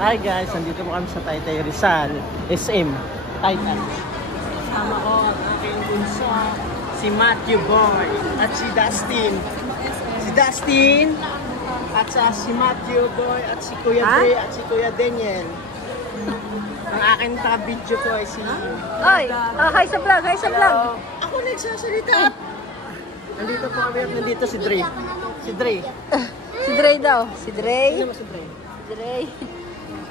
Hi guys, nandito po kami sa Taytay Rizal, SM, Taytay. Kasama ko ang aking bunso, si Matthew Boy, at si Dustin. Si Dustin, at si Matthew Boy, at si Kuya Dre, at si Kuya Daniel. Ang aking ka-video ko ay si... Oy! Hi sa vlog! Hi sa vlog! Ako nagsasalita! Nandito po kami at nandito si Dre. Si Dre. Si Dre daw. Si Dre. Sino ba si Dre? Dre.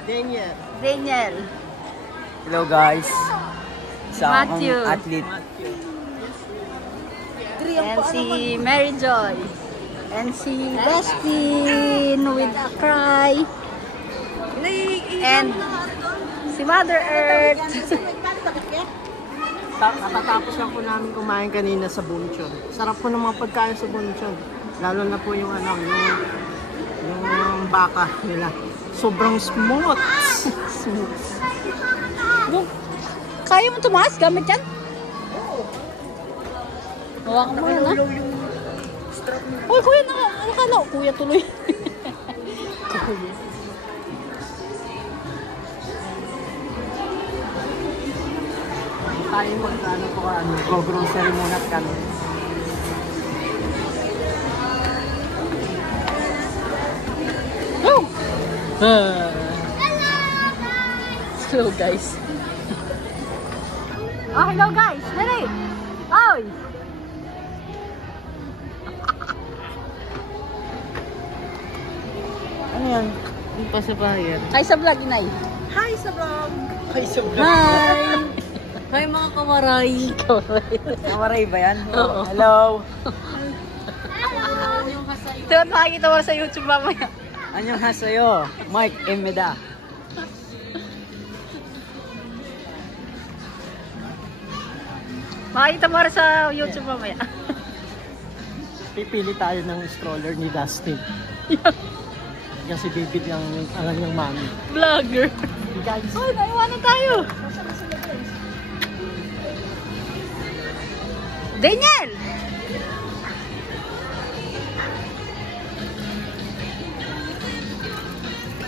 Daniel. Daniel. Hello guys. Isa Matthew. akong athlete. And si Mary Joy. And si Dustin with a cry. And si Mother Earth. Katatapos lang po namin kumain kanina sa Bunchon. Sarap po ng mga pagkain sa Bunchon. Lalo na po yung yung baka nila. Sobrang smooth. Smooth. Kaya mo tumaas gamit yan? Hawakan mo na. Uy, kuya, nakakala. Kuya tuloy. Kuya. Tayo magkano po go-grocery muna kami. Oh! Hello guys. Oh, hello guys. Dali. Oy. Ano yan? Yung pasabayan. Hi sa vlog, Inay. Hi sa vlog! Hi sa vlog! Hi. Hi mga kamaray. Kamaray ba yan? Oo. Hello. Ito at makikita mo sa YouTube mamaya. Anyong hasayo? Mike Emeda. Makikita mo rin sa YouTube mamaya. Pipili tayo ng stroller ni Dustin. Kasi bibig lang yung alam niyang mami. Vlogger. Guys, Ay, naiwanan tayo. Daniel!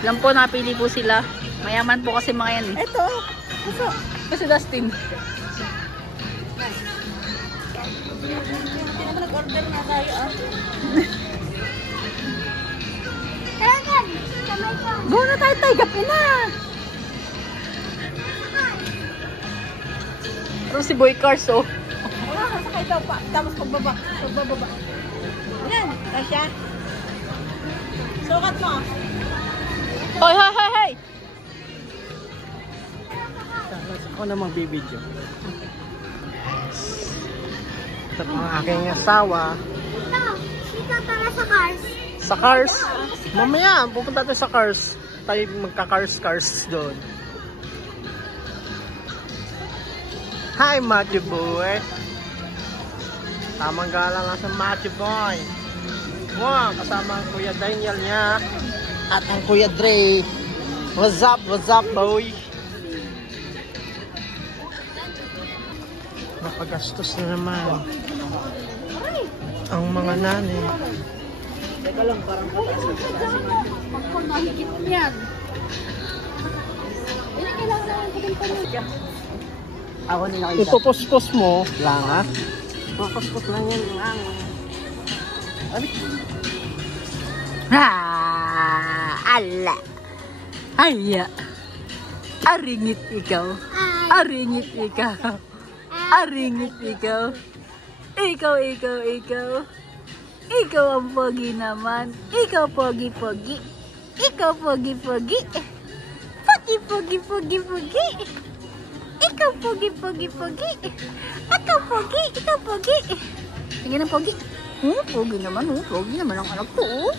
Alam po, napili po sila. Mayaman po kasi mga yan eh. ito. Kasi Dustin. Nag-order na tayo ah. Go na tayo, gapi na! Pero si Boy Cars, oh. Wala, sakay daw pa. Tapos pagbaba. Yan, Tasha. Sukat mo. Hoy, hoy, hoy, hoy! Ako na magbibideo. Ito ang aking asawa. Dito para sa cars. Sa cars. Mamaya, pupunta tayo sa cars. Tayo magka-cars doon. Hi, Matthew Boy. Tamang galang nga sa Matthew Boy. Wow, kasama ang Kuya Daniel niya. At ang Kuya Dre. What's up, boy? Napagastos na naman ang mga nani. Teka lang, parang Pagkong nahigit yan. Hindi kailangan na pagkong ako nila kayo. Ipopospos mo lang ha. Ipopospos lang yan lang. Ala! Aya! Aringit ikaw! Aringit ikaw! Aringit ikaw! Ikaw! Ikaw ang pogi naman! Ikaw pogi-pogi! Ikaw pogi-pogi! Pogi! Ikaw pogi! Ikaw pogi! Tingnan ang pogi! Pogi naman, pogi naman ang anak ko, oh.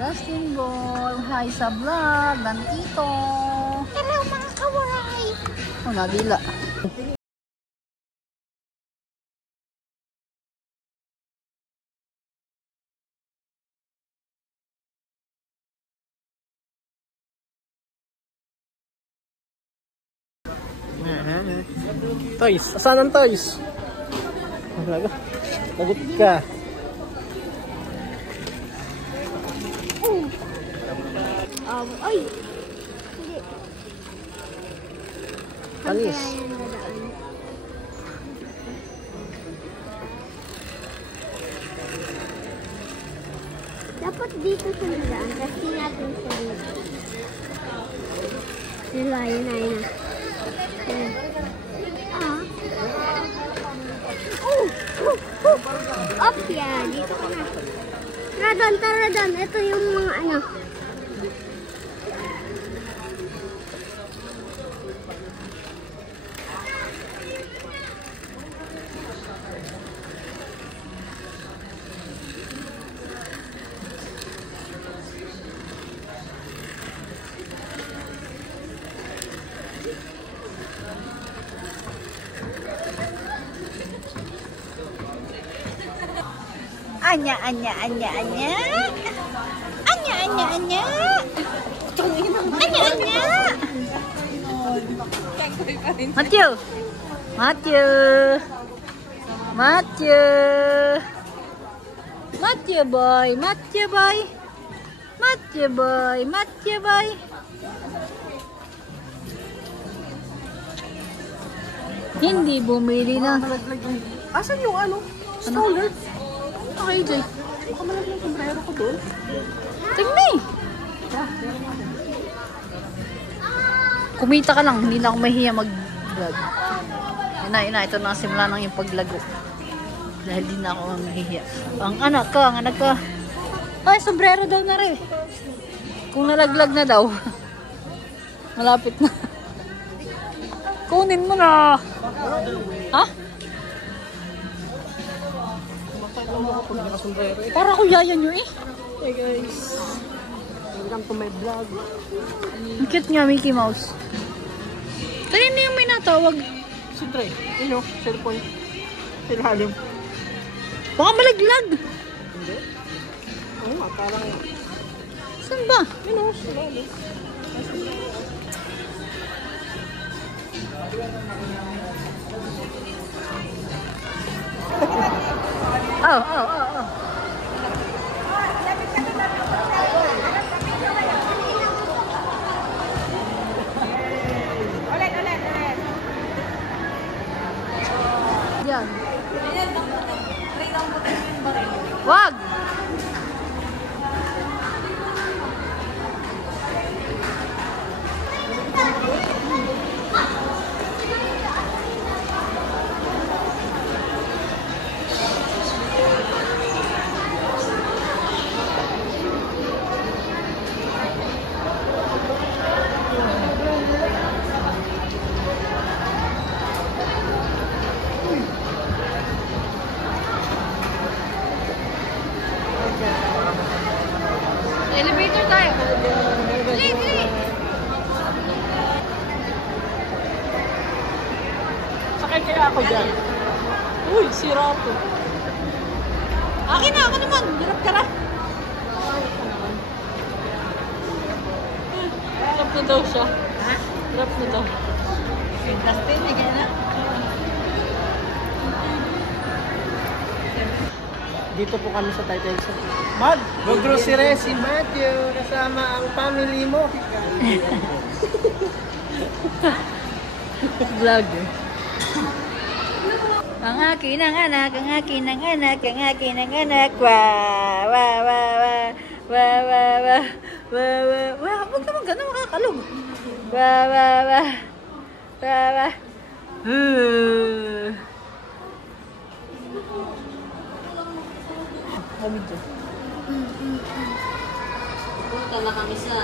Dustin Boy, hi sa vlog, nandito. Hello mga kawaray. Oh, nabila. Toys, saan ang toys? Lagot ka. babaw. Ay! Hindi. Saan Palis. kaya yan dadaan? Dapat dito sa dadaan kasi natin siya dito. Sila, yun na, yun na. Ayan. Ah. Oh! Up yan! Dito ka na. Tara doon. Ito yung mga ano. Anya. Anya. Matthew boy. Hindi bumili na. Asan yung ano? Stroller? Okay, Jay. Baka malaglag yung sombrero ko doon. Tingnan. Kumita ka lang, hindi na ako mahiya mag-vlog. Ina, ito na simula ng yung paglago. Dahil di na ako mahihiya. Ang anak ka. Ay, sombrero daw na rin. Kung nalaglag na daw. Malapit na. Kunin mo na. Ha? Para ko yaya nyo eh. Hey guys. Welcome to my vlog. Ang cute nga, Mickey Mouse. Kanina yung may natawag. Si Dre. Yun o, cellphone. Ilalim. Baka malaglag. Hindi. Oo nga, parang... Saan ba? Yun o, ilalim. Oh. Yan. Wag! Elevator tayo. Dali. Sakay kaya ako dyan. Uy, sira to. Akin na, ako naman. Hirap ka na. Hirap na daw siya. Ha? Hirap na daw. Dustin, again na. Dito po kami sa Taytay Rizal. Mag-grocery si Matthew kasama ang family mo. Vlog. Ang akin ang anak. Wah. Huwag naman gano'n, makakalog. Wah. Punta na kami sa...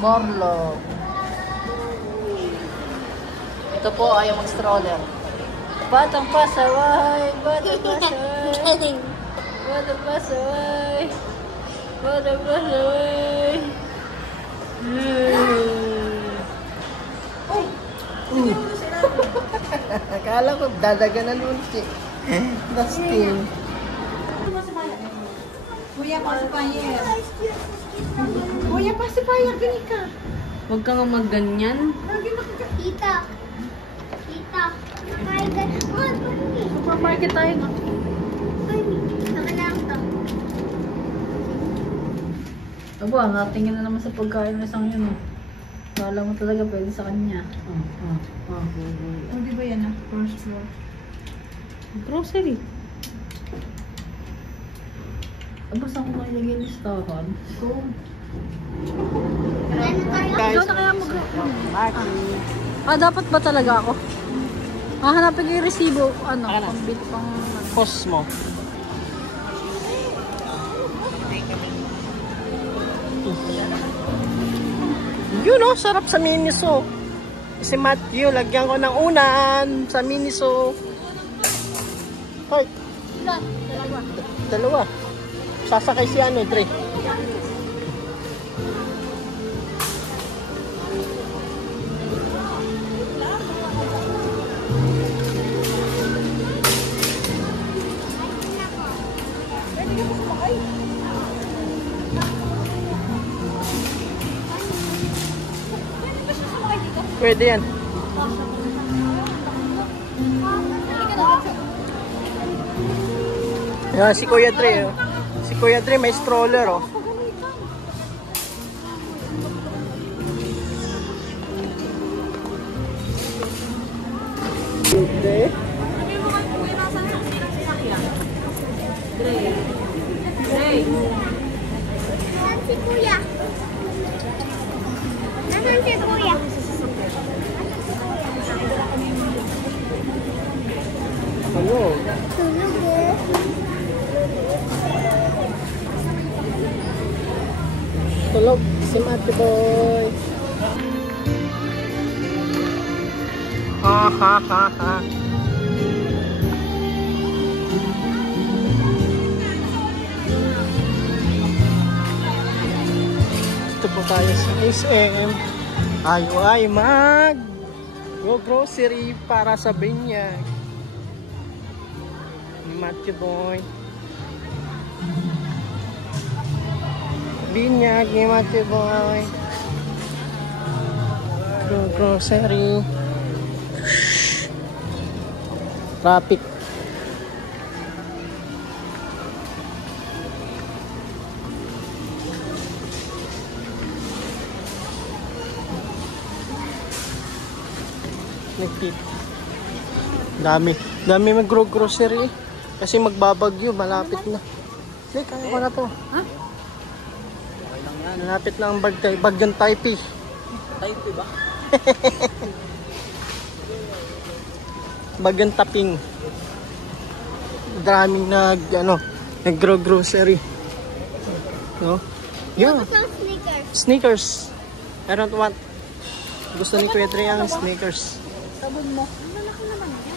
Morlog. Ito po ay mag-stroller. Batang pasaway. Akala ko dadaga na lunti. Dustin. Kuya, pacifier, gani ka. Huwag kang magganyan. Tita. Supermarket tayo nga. Aba, natingin na naman sa pagkain ng isang yun. Kala mo talaga pwede sa kanya. O, di ba yan first floor? Grocery. Aba, saan ko mailagay yung listahan? Guys, Ikaw na kaya mag... Maki. dapat ba talaga ako? Hahanapin ko yung resibo. Ano? Ayan na. Pambili pang... Cosmo. Yun oh, sarap sa Miniso. Si Matthew, lagyan ko ng unan sa Miniso. Hoy, Ilan? dalawa. Sasakay si ano, Dre. Pwede yan. Yan, si Kuya Dre. Oh. Si Kuya Dre may stroller. Oh. Okay. Nasaan si Kuya? Nasaan si Kuya? Ano? Tulog oh. Tulog si Matthew Boy. Ha ha ha ha. Dito po tayo sa SM. Ayaw ay mag go grocery para sa binyag ni Matthew Boy. Binyag ni Matthew Boy. Go grocery. Traffic. Dami mag-grocery kasi magbabagyo, malapit na. Hindi, kaya ko na to. Ha? Malapit na ang bagyong Taipei. Taipei ba? Bagyong Taping. Daming nag-grocery. No? Yeah. Gusto ng sneakers. Sneakers. I don't want. Gusto ni Kuya Dre ang sneakers. Sabon mo.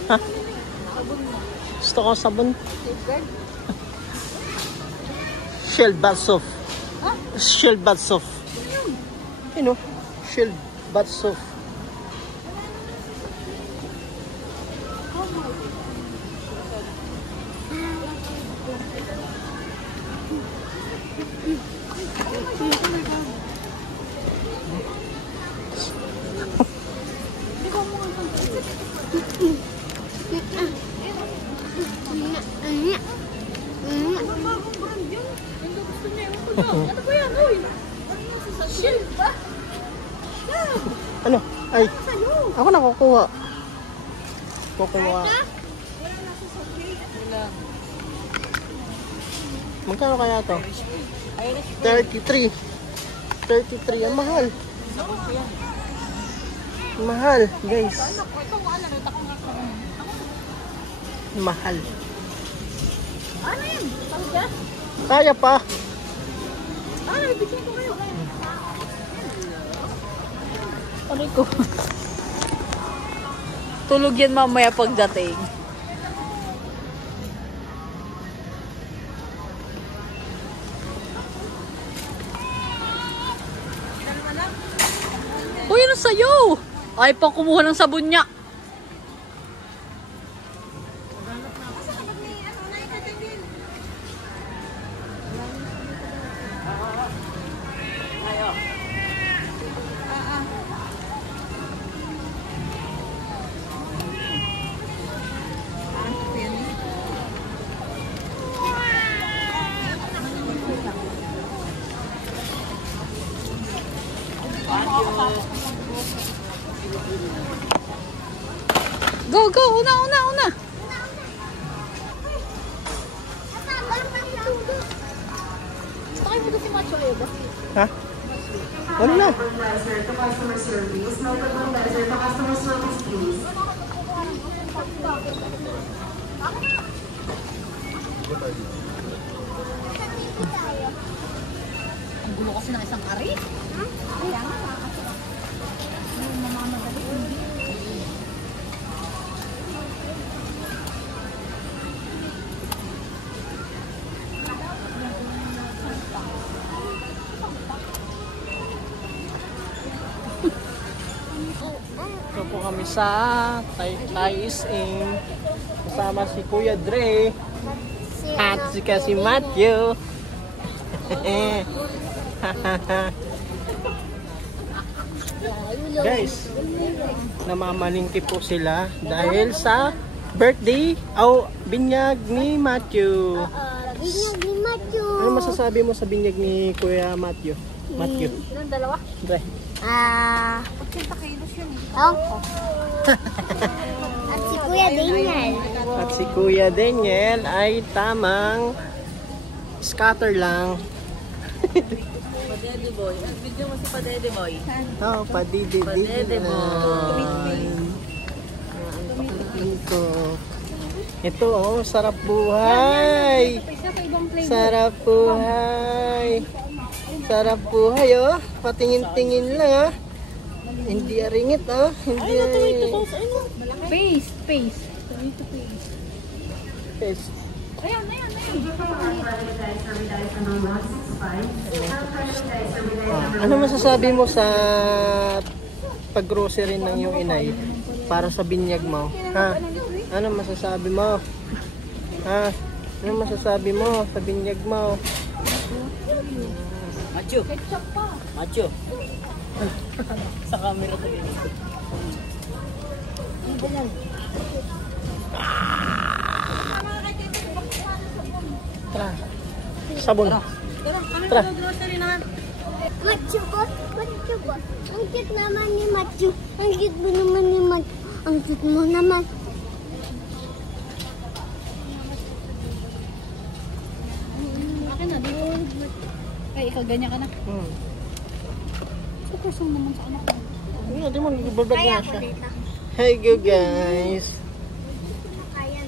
Ha? Gusto ko sabon. Shell bath soap. Shell bath soap. You know, Shell bath soap. Ano ba yan? Uy! Shield ba? Ano? Ay, ako na kukuha. Kukuha. Magkano kaya to? 33. 33. Ang mahal. Mahal, guys. Mahal. Ano yan? Talaga? Kaya pa. Ano? Ibigay ko kayo. Aray ko. Tulog yan mamaya pagdating. Uy, ano sa'yo? Ay, pang kumuha ng sabon niya. Go, go! Una, una, una! Bakit mo si Macho eh? Ha? Ano na? Ang gulo kasi ng isang kari. Kaya nga. Mamamadali. Hindi. Ito po kami sa Thai-SM. Kasama si Kuya Dre. At si Matthew. Guys, namamalingki po sila dahil sa birthday o binyag ni Matthew. Binyag ni Macho. Ano masasabi mo sa binyag ni Kuya Matthew? Matthew. Ilang dalawa? Dre. Oh. At si Kuya Daniel. At si Kuya Daniel ay tamang scatter lang. Padede boy. Ang video mo si Padede boy. Oh, padidi. Padede boy. Ito. Ito oh, sarap buhay. Sarap buhay. Sarap buhay oh. Patingin-tingin lang ah. Hindi aringit oh. Hindi aringit. Paste, paste. Tomato paste. Paste. Ayan, ayan, ayan. Ano masasabi mo sa pag-grocery ng iyong inay para sa binyag mo? Ha? Ano masasabi mo? Ha? Ano masasabi mo sa binyag mo? Macho. Macho. Sa camera to. Tara. Sabon. Tara. Grocery na. Macho ko. Macho ko. Ang cute naman ni Macho. Ang cute mo naman ni Macho. Ang cute mo naman. Akin na, di ko. Ay, ikaw ganyan ka na. So, person naman sa anak ko. Hindi mo babag na siya. Hey you guys.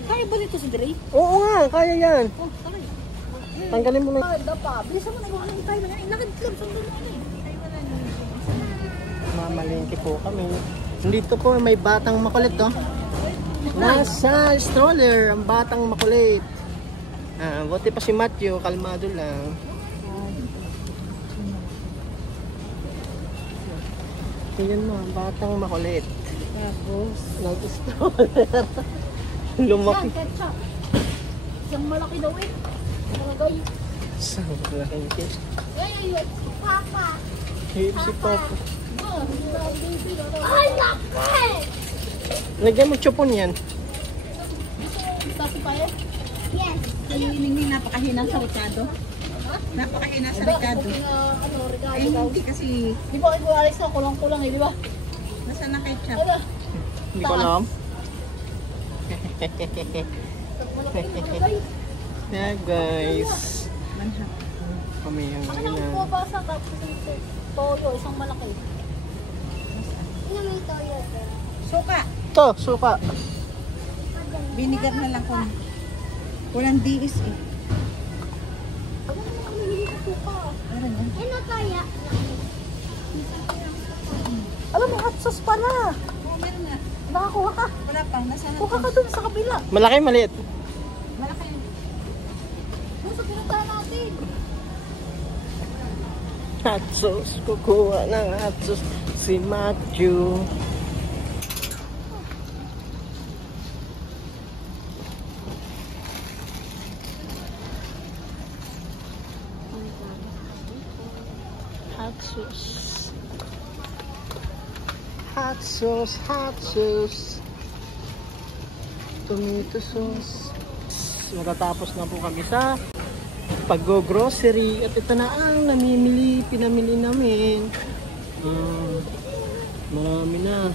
Kaya ba nito si Dre? Oo nga, kaya yan. Oh, sorry. Tanggalin mo na. Bilisan mo na ba? Tayo na. Lakad club. Sandali na eh. Mamalingki po kami. Dito po may batang makulit oh. Nasa stroller ang batang makulit. Buti pa si Matthew, kalmado lang. Ayan mo, batang makulit. Tapos, Nag-stroller. Lumaki. yan, ketchup. Isang malaki daw eh. Malagay. Sa malaking cake. Ay, Papa. Si Papa. Ay, kapit! Lagyan mo chupon yan. Kasi pa eh. Yes. Kayo ining napakahina sa Ricardo. Napakahina sa Ricardo. Ano, regalo Ay, daw. hindi kasi Di ba, ikaw Alex na kulang-kulang eh, di ba? nasa na ketchup. Ano? Hindi ko alam. Yeah guys. Manhap. Kami yung Akin ang ina. bumabasa tapos ito. Toyo, isang malaki. Ano may toyo? Suka. Ito, suka. Vinegar na lang ko. Walang diis eh. Ano naman kami hindi ko suka? Ano kaya? Alam mo, hot sauce pala. Oo, meron na. Nakakuha ka. Wala pa. Nasa na Kuha to. ka dun sa kabila. Malaki, maliit. Malaki. Dun sa pinuntahan natin. Hot sauce. Kukuha ng hot sauce si Matthew. Hot sauce. Hot sauce, hot sauce. Tomato sauce. Matatapos na po kami sa pag-go-grocery. At ito na ang pinamili namin. Marami na.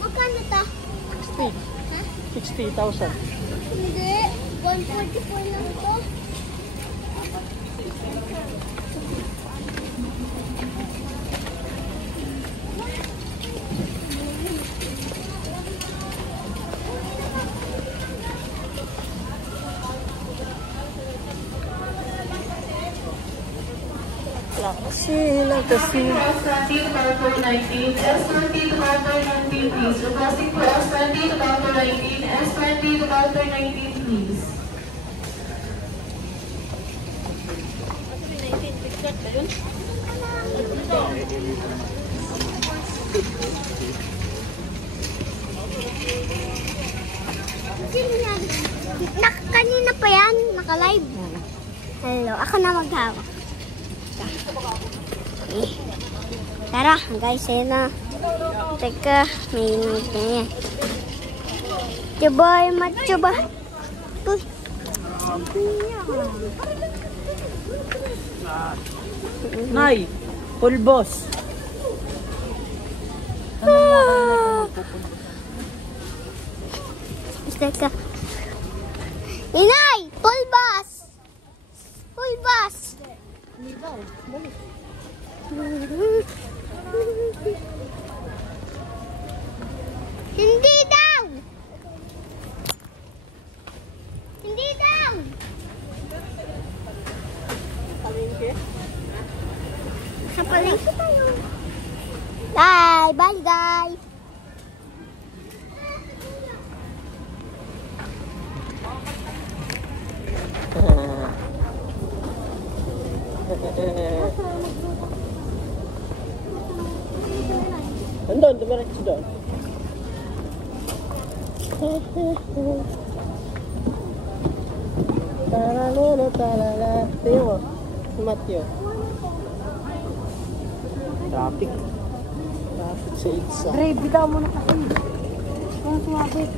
Magkano to? 60,000. Hindi. 144 lang to. Kasi. S20 to counter 19, S20 to counter 19, please. Requesting for S20 to counter 19, S20 to counter 19, please. Kanina pa yan, naka-live. Hello, ako na maghawak. Okay. Tara, guys, ayun na. Teka, may nag na yan. Chubay, matchuba. Uy. Nay, pulbos. Teka. Inay, pulbas! Pulbas! Hindi daw! Hindi daw! Sa palengke tayo. Bye! Bye, guys! Andun, dumiretso doon. Taralala, talala. Tingnan mo, si Matthew. Traffic. Traffic sa Itza. Dre, bitaw mo na kasi. Kaya sumabit.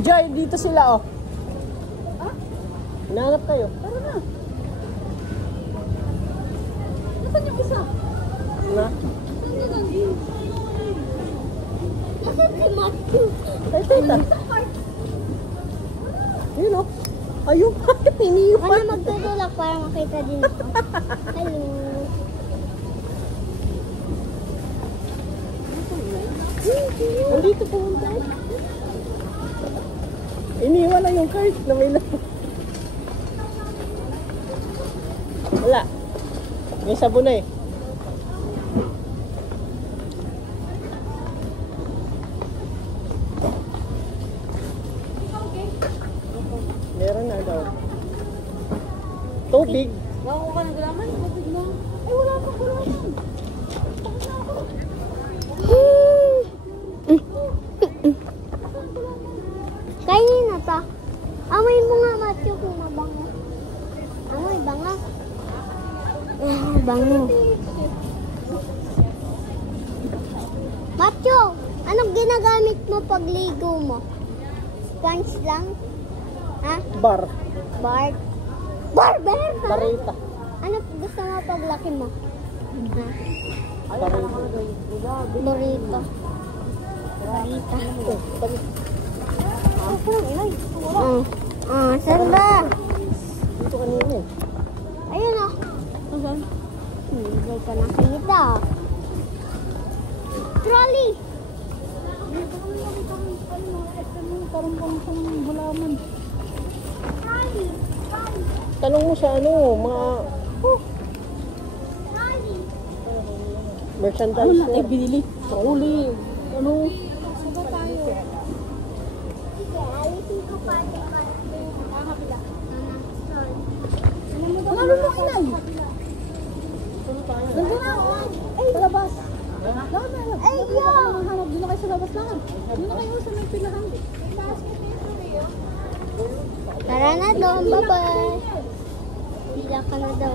Joy, dito sila oh. Hinahanap kayo. Tara na. Nasaan yung isa? Na? Nasaan si Matthew? Ay, tita. Yun oh. Ayun, bakit Ano iniipan? magtutulak para makita din ako? Hello. Nandito pumunta eh. Iniwan na yung cart na may wala. May sabon na eh. Meron na daw. Tubig. Bago ka ng gulaman, tubig na. Ay, wala pa gulaman. Kainin na ta. Amoy mo nga, Matthew, kung mabango. Amoy, bango. Bango. Matthew, anong ginagamit mo pag ligo mo? Sponge lang? Ha? Bar. Bar? Barber? Ha? Barita. Ano gusto mo paglaki mo? Ha? Barita. Burrito. Barita. Saan ba? Dito kanina eh. Ayun o. Hindi ko nakita. Trolley. Parang gulaman. Trolley. Tanong mo sa ano, mga Trolley. merchandise. Ano na, binili? Uli. Ano? Sige, alisin ko pa. Ano mo kinay? Nandun na ako. Ay, palabas. Ayaw! Doon na kayo sa labas lang. Doon na kayo sa may pilahan. Tara na doon, bye-bye. Pila ka na daw.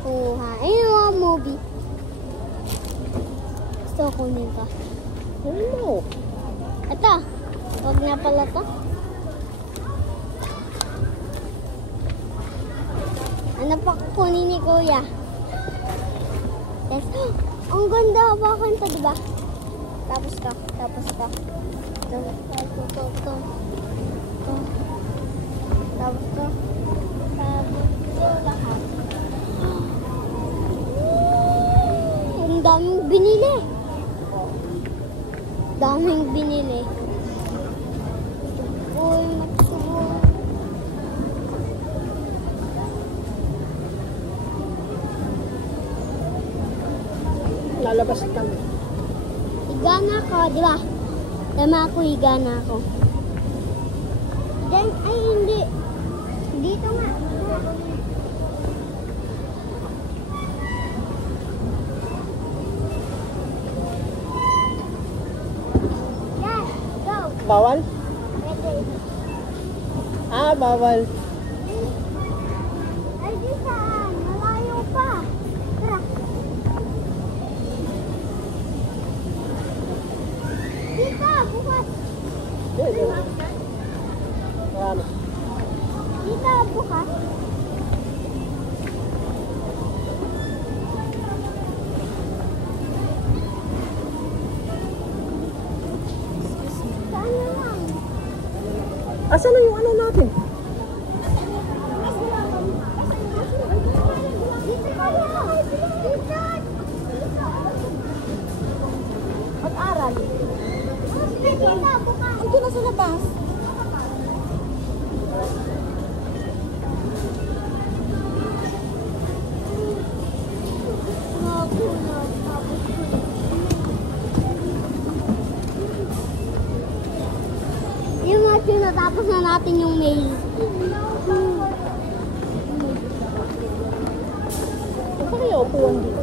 Kuha. Ayun yung mga movie. Gusto ko kunin ka. Ano? Ito. Huwag na pala to. Ano pa kukunin ni Kuya? Yes. Ang ganda hawakan to, diba? Tapos ka. Tapos ka. Ito. Tapos ka. Tapos ko lahat. Ang daming binili. Daming binili. Uy, matulog. Lalabas kami. Higa na ako, di ba? Tama ako, higa na ako. Then, ay hindi. Dito nga. Yes, go. Bawal? Ready. Ah, bawal. Ay, di saan? Malayo pa. Tara. Dito, bukas. Marami. Dito, bukas. Saan na lang? Asan na yung ano natin? Dito ka na. Dito. Mag-aral. Dito, bukas. Ito na sa labas. Yung mga tinatapos na natin yung maze. Saan kaya upuan dito?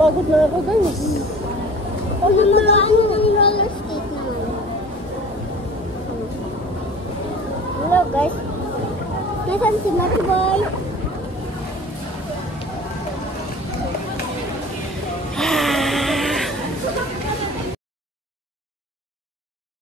Pagod na ako, guys. Pagod na ako ng roller skate naman. Hello guys. Nasaan si Matty Boy?